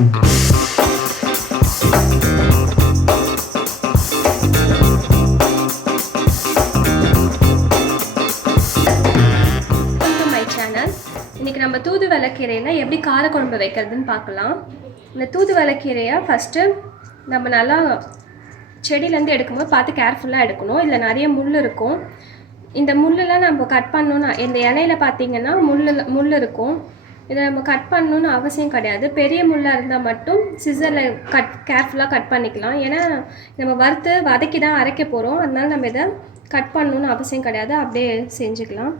இன்றைக்கி நம்ம தூதுவளை கீரையில் எப்படி காரக்குழம்பு வைக்கிறதுன்னு பார்க்கலாம். இந்த தூதுவளை கீரையை ஃபஸ்ட்டு நம்ம நல்லா செடியிலேருந்து எடுக்கும்போது பார்த்து கேர்ஃபுல்லாக எடுக்கணும். இதில் நிறைய முள் இருக்கும். இந்த முள்ளெல்லாம் நம்ம கட் பண்ணணும்னா இந்த இலையில் பார்த்திங்கன்னா முள் இருக்கும். இதை நம்ம கட் பண்ணணுன்னு அவசியம் கிடையாது. பெரிய முள்ளாக இருந்தால் மட்டும் சிசரில் கேர்ஃபுல்லாக கட் பண்ணிக்கலாம். ஏன்னா நம்ம வறுத்து வதக்கி தான் அரைக்க போகிறோம். அதனால நம்ம இதை கட் பண்ணணுன்னு அவசியம் கிடையாது, அப்படியே செஞ்சுக்கலாம்.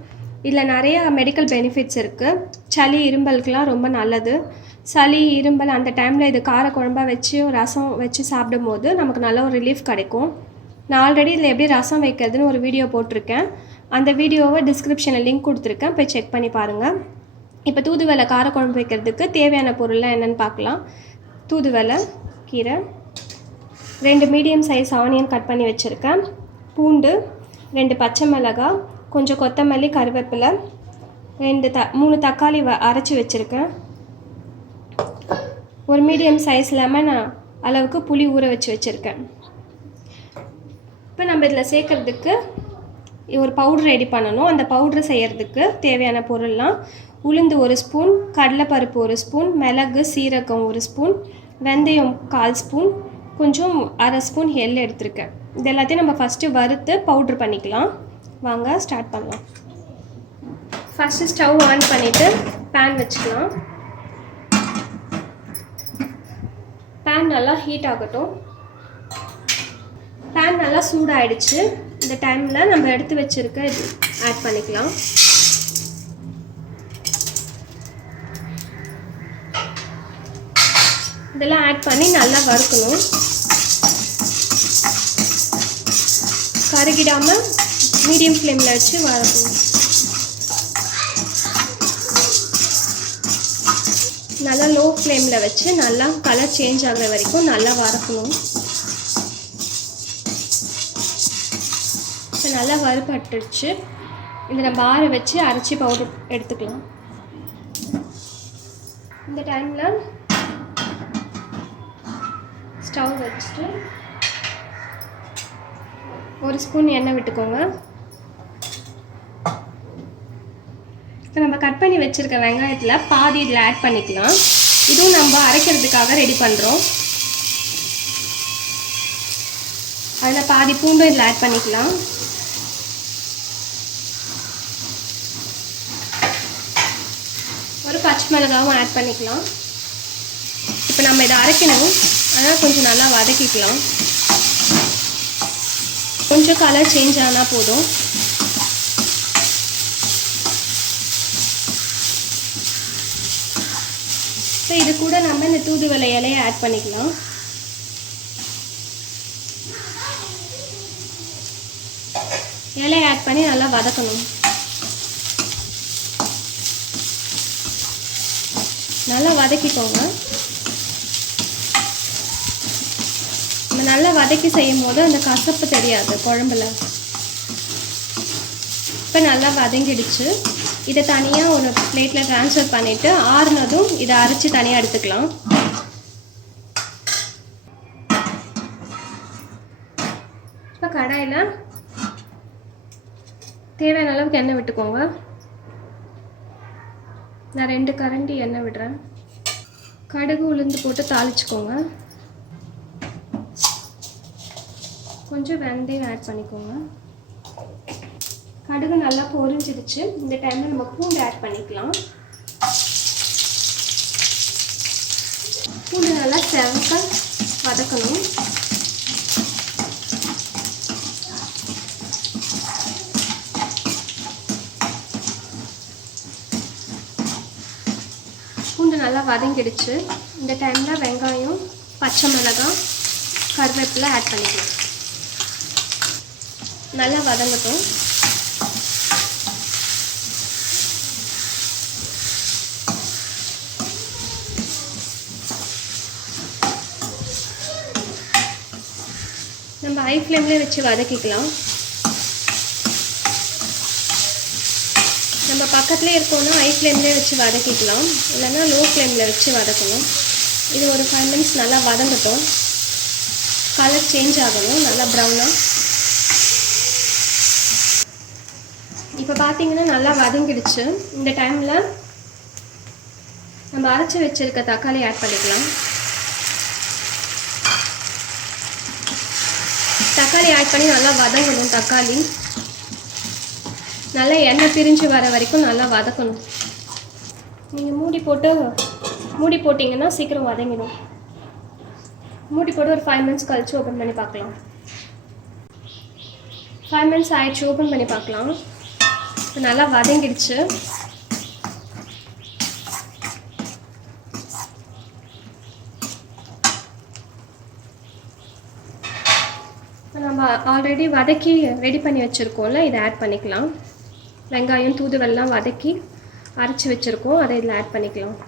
இதில் நிறைய மெடிக்கல் பெனிஃபிட்ஸ் இருக்குது. சளி இரும்பலுக்கெலாம் ரொம்ப நல்லது. சளி இரும்பல் அந்த டைமில் இது காரக்குழம்பாக வச்சு ரசம் வச்சு சாப்பிடும் போது நமக்கு நல்ல ஒரு ரிலீஃப் கிடைக்கும். நான் ஆல்ரெடி இதில் எப்படி ரசம் வைக்கிறதுன்னு ஒரு வீடியோ போட்டிருக்கேன். அந்த வீடியோவை டிஸ்கிரிப்ஷனில் லிங்க் கொடுத்துருக்கேன், போய் செக் பண்ணி பாருங்கள். இப்போ தூதுவளை காரக்குழம்பு வைக்கிறதுக்கு தேவையான பொருள்லாம் என்னென்னு பார்க்கலாம். தூதுவளை கீரை, 2 மீடியம் சைஸ் ஆனியன் கட் பண்ணி வச்சுருக்கேன், பூண்டு, 2 பச்சை மிளகாய், கொஞ்சம் கொத்தமல்லி, கருவேப்பிலை, 3 தக்காளி அரைச்சி வச்சுருக்கேன், ஒரு மீடியம் சைஸ் லெமன் அளவுக்கு புளி ஊற வச்சுருக்கேன். இப்போ நம்ம இதில் சேர்க்குறதுக்கு ஒரு பவுட்ரு ரெடி பண்ணணும். அந்த பவுட்ரு செய்கிறதுக்கு தேவையான பொருள்லாம் உளுந்து 1 ஸ்பூன், கடலைப்பருப்பு 1 ஸ்பூன், மிளகு சீரகம் 1 ஸ்பூன், வெந்தயம் 1/4 ஸ்பூன், கொஞ்சம் 1/2 ஸ்பூன் எள் எடுத்துருக்கேன். இது எல்லாத்தையும் நம்ம ஃபஸ்ட்டு வறுத்து பவுட்ரு பண்ணிக்கலாம். வாங்க ஸ்டார்ட் பண்ணலாம். ஃபஸ்ட்டு ஸ்டவ் ஆன் பண்ணிவிட்டு பேன் வச்சுக்கலாம். பேன் நல்லா ஹீட் ஆகட்டும். பேன் நல்லா சூடாகிடுச்சு. இந்த டைமில் நம்ம எடுத்து வச்சுருக்க இது ஆட் பண்ணிக்கலாம். இதெல்லாம் ஆட் பண்ணி நல்லா வறுக்கணும். கருகிடாமல் மீடியம் ஃப்ளேமில் வச்சு வறுக்கணும். நல்லா லோ ஃப்ளேமில் வச்சு நல்லா கலர் சேஞ்ச் ஆகிற வரைக்கும் நல்லா வறுக்கணும். இப்போ நல்லா வறுபட்டுருச்சு. இதை நம்ம ஆற வச்சு அரைச்சி பவுடர் எடுத்துக்கலாம். இந்த டைமில் ஸ்டவ் வச்சுட்டு 1 ஸ்பூன் எண்ணெய் விட்டுக்கோங்க. இப்போ நம்ம கட் பண்ணி வச்சுருக்க வெங்காயத்தில் பாதி இதில் ஆட் பண்ணிக்கலாம். இதுவும் நம்ம அரைக்கிறதுக்காக ரெடி பண்ணுறோம். அதில் பாதி பூண்டும் இதில் ஆட் பண்ணிக்கலாம். ஒரு பச்சை மிளகாவும் ஆட் பண்ணிக்கலாம். இப்போ நம்ம இதை அரைக்கணும், அதனால் கொஞ்சம் நல்லா வதக்கிக்கலாம். கொஞ்சம் கலர் சேஞ்ச் ஆனால் போதும். ஸோ இது கூட நம்ம இந்த தூதுவளை இலையை ஆட் பண்ணிக்கலாம். இலையை ஆட் பண்ணி நல்லா வதக்கணும். நல்லா வதக்கிக்கோங்க. நம்ம நல்லா வதக்கி செய்யும் போது அந்த கசப்பு தெரியாது குழம்புல. இப்போ நல்லா வதங்கிடுச்சு. இதை தனியாக ஒரு பிளேட்டில் ட்ரான்ஸ்ஃபர் பண்ணிவிட்டு ஆறுனதும் இதை அரைச்சி தனியாக எடுத்துக்கலாம். இப்போ கடாயில் தேவையான அளவுக்கு எண்ணெய் விட்டுக்கோங்க. நான் 2 கரண்டி எண்ணெய் விடுறேன். கடுகு உளுந்து போட்டு தாளிச்சுக்கோங்க. கொஞ்சம் வெந்தயம் ஆட் பண்ணிக்கோங்க. கடுகு நல்லா பொரிஞ்சிடுச்சு. இந்த டைமில் நம்ம பூண்டு ஆட் பண்ணிக்கலாம். பூண்டு நல்லா செவக்க வதக்கணும். பூண்டு நல்லா வதங்கிடுச்சு. இந்த டைமில் வெங்காயம், பச்சை மிளகாய், கருவேப்பிலை ஆட் பண்ணிக்கலாம். நல்லா வதங்கட்டும். நம்ம ஹை ஃப்ளேம்லேயே வச்சு வதக்கிக்கலாம். நம்ம பக்கத்துலேயே இருக்கோன்னா ஹை ஃப்ளேம்லேயே வச்சு வதக்கிக்கலாம், இல்லைன்னா லோ ஃப்ளேமில் வச்சு வதக்கணும். இது ஒரு 5 மினிட்ஸ் நல்லா வதங்கட்டும். கலர் சேஞ்ச் ஆகணும், நல்லா ப்ரௌனாக. இப்போ பார்த்தீங்கன்னா நல்லா வதங்கிடுச்சு. இந்த டைமில் நம்ம அரைச்சி வச்சுருக்க தக்காளி ஆட் பண்ணிக்கலாம். தக்காளி ஆட் பண்ணி நல்லா வதங்கணும். தக்காளி நல்லா எண்ணெய் பிரிஞ்சு வர வரைக்கும் நல்லா வதக்கணும். நீங்கள் மூடி போட்டிங்கன்னா சீக்கிரம் வதங்கிடும். மூடி போட்டு ஒரு 5 மினிட்ஸ் கழிச்சு ஓப்பன் பண்ணி பார்க்கலாம். 5 மினிட்ஸ் ஆயிடுச்சு, ஓப்பன் பண்ணி பார்க்கலாம். இப்போ நல்லா வதங்கிடுச்சு. நம்ம ஆல்ரெடி வதக்கி ரெடி பண்ணி வச்சுருக்கோம்ல, இதை ஆட் பண்ணிக்கலாம். வெங்காயம் தூதுவெல்லாம் வதக்கி அரைச்சி வச்சுருக்கோம், அதை இதில் ஆட் பண்ணிக்கலாம்.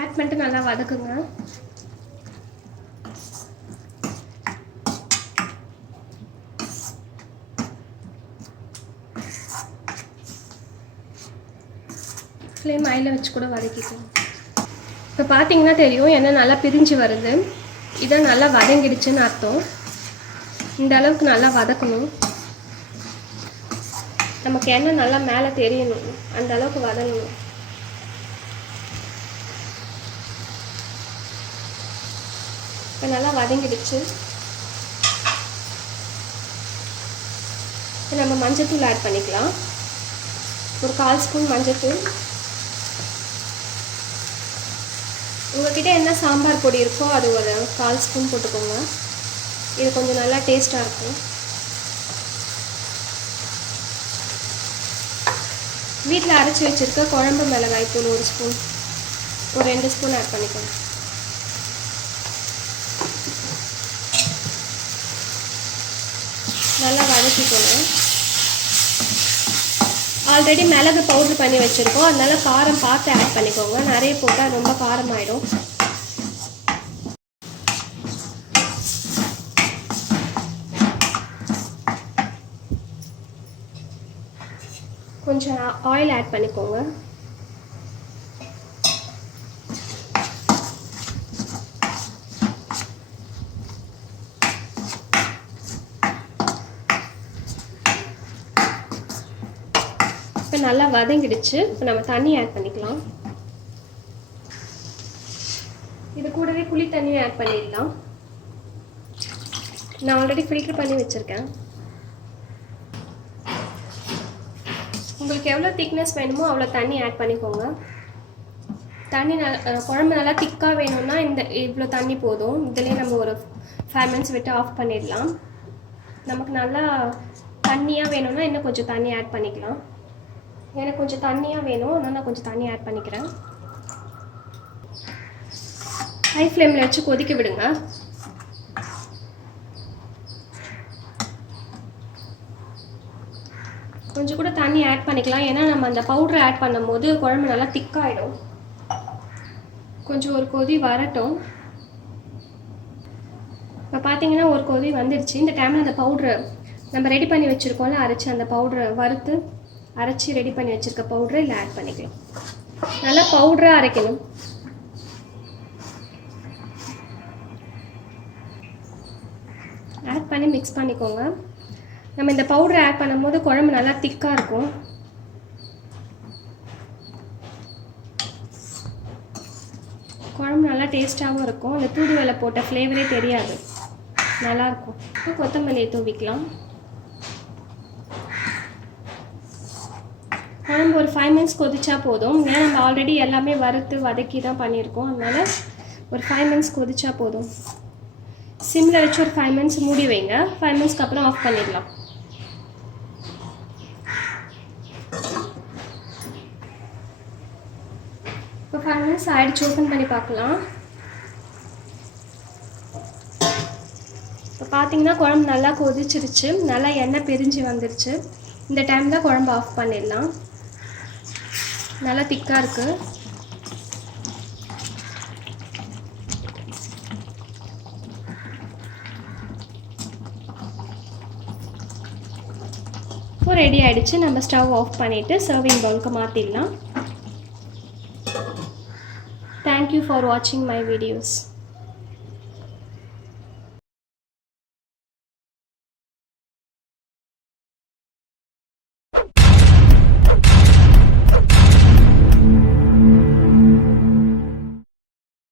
ஆட் பண்ணிட்டு நல்லா வதக்குங்க. ஃப்ளேம் ஹையில் வச்சு கூட வதக்கிக்கலாம். இப்போ பார்த்தீங்கன்னா தெரியும், எண்ணெய் நல்லா பிரிஞ்சு வருது. இதை நல்லா வதங்கிடுச்சுன்னு அர்த்தம். இந்த அளவுக்கு நல்லா வதக்கணும். நமக்கு எண்ணெய் நல்லா மேலே தெரியணும், அந்த அளவுக்கு வதங்கணும். இப்போ நல்லா வதங்கிடுச்சு. இப்போ நம்ம மஞ்சத்தூள் ஆட் பண்ணிக்கலாம். ஒரு 1/4 ஸ்பூன் மஞ்சத்தூள். உங்கள்கிட்ட என்ன சாம்பார் பொடி இருக்கோ அது ஒரு 1/4 ஸ்பூன் போட்டுக்கோங்க. இது கொஞ்சம் நல்லா டேஸ்ட்டாக இருக்கும். வீட்டில் அரைச்சி வச்சுருக்க குழம்பு மிளகாய் தூள் 1 ஸ்பூன், ஒரு 2 ஸ்பூன் ஆட் பண்ணிக்கோங்க. நல்லா வதக்கிக்கோங்க. ஆல்ரெடி மிளகு பவுடர் பண்ணி வச்சுருக்கோம், அதனால் காரம் பார்த்து ஆட் பண்ணிக்கோங்க. நிறைய போட்டால் ரொம்ப காரமாயிடும். கொஞ்சம் ஆயில் ஆட் பண்ணிக்கோங்க. இப்போ நல்லா வதங்கிடுச்சு. இப்போ நம்ம தண்ணி ஆட் பண்ணிக்கலாம். இது கூடவே புளி தண்ணியும் ஆட் பண்ணிடலாம். நான் ஆல்ரெடி ஃபில்டர் பண்ணி வச்சுருக்கேன். உங்களுக்கு எவ்வளோ திக்னஸ் வேணுமோ அவ்வளோ தண்ணி ஆட் பண்ணிக்கோங்க. தண்ணி குழம்பு நல்லா திக்காக வேணும்னா இவ்வளோ தண்ணி போதும். இதுலேயே நம்ம ஒரு 5 மினிட்ஸ் விட்டு ஆஃப் பண்ணிடலாம். நமக்கு நல்லா தண்ணியாக வேணும்னா இன்னும் கொஞ்சம் தண்ணி ஆட் பண்ணிக்கலாம். எனக்கு கொஞ்சம் தண்ணியாக வேணும், அதனால் நான் கொஞ்சம் தண்ணி ஆட் பண்ணிக்கிறேன். ஹை ஃப்ளேமில் வச்சு கொதிக்க விடுங்க. கொஞ்சம் கூட தண்ணி ஆட் பண்ணிக்கலாம், ஏன்னா நம்ம அந்த பவுடரை ஆட் பண்ணும்போது குழம்பு நல்லா திக்காகிடும். கொஞ்சம் ஒரு கொதி வரட்டும். இப்போ பார்த்தீங்கன்னா ஒரு கொதி வந்துடுச்சு. இந்த டைமில் அந்த பவுட்ரு நம்ம ரெடி பண்ணி வச்சுருக்கோம்ல, அரைச்சி அந்த பவுட்ரை வறுத்து அரைச்சி ரெடி பண்ணி வச்சுருக்க பவுட்ரை இல்லை ஆட் பண்ணிக்கலாம். நல்லா பவுடராக அரைக்கணும். ஆட் பண்ணி மிக்ஸ் பண்ணிக்கோங்க. நம்ம இந்த பவுடரை ஆட் பண்ணும்போது குழம்பு நல்லா திக்காக இருக்கும். குழம்பு நல்லா டேஸ்ட்டாகவும் இருக்கும். அந்த தூதுவளை போட்ட ஃப்ளேவரே தெரியாது, நல்லாயிருக்கும். இப்போ கொத்தமல்லியை தூவிக்கலாம். குழம்பு ஒரு 5 மினிட்ஸ் கொதிச்சா போதும். ஏன்னா நம்ம ஆல்ரெடி எல்லாமே வறுத்து வதக்கி தான் பண்ணியிருக்கோம், அதனால் ஒரு 5 மினிட்ஸ் கொதிச்சா போதும். சிம்மில் வச்சு ஒரு 5 மினிட்ஸ் மூடி வைங்க. 5 மினிட்ஸ்க்கு அப்புறம் ஆஃப் பண்ணிடலாம். இப்போ 5 மினிட்ஸ் ஆகிடுச்சு, ஓப்பன் பண்ணி பார்க்கலாம். இப்போ பார்த்தீங்கன்னா குழம்பு நல்லா கொதிச்சிருச்சு, நல்லா எண்ணெய் பிரிஞ்சு வந்துருச்சு. இந்த டைமில் குழம்பு ஆஃப் பண்ணிடலாம். நல்லா திக்காக இருக்குது. இப்போ ரெடி ஆகிடுச்சு. நம்ம ஸ்டவ் ஆஃப் பண்ணிவிட்டு சர்விங் பவுலுக்கு மாற்றிடலாம். தேங்க்யூ ஃபார் வாட்சிங் மை வீடியோஸ்.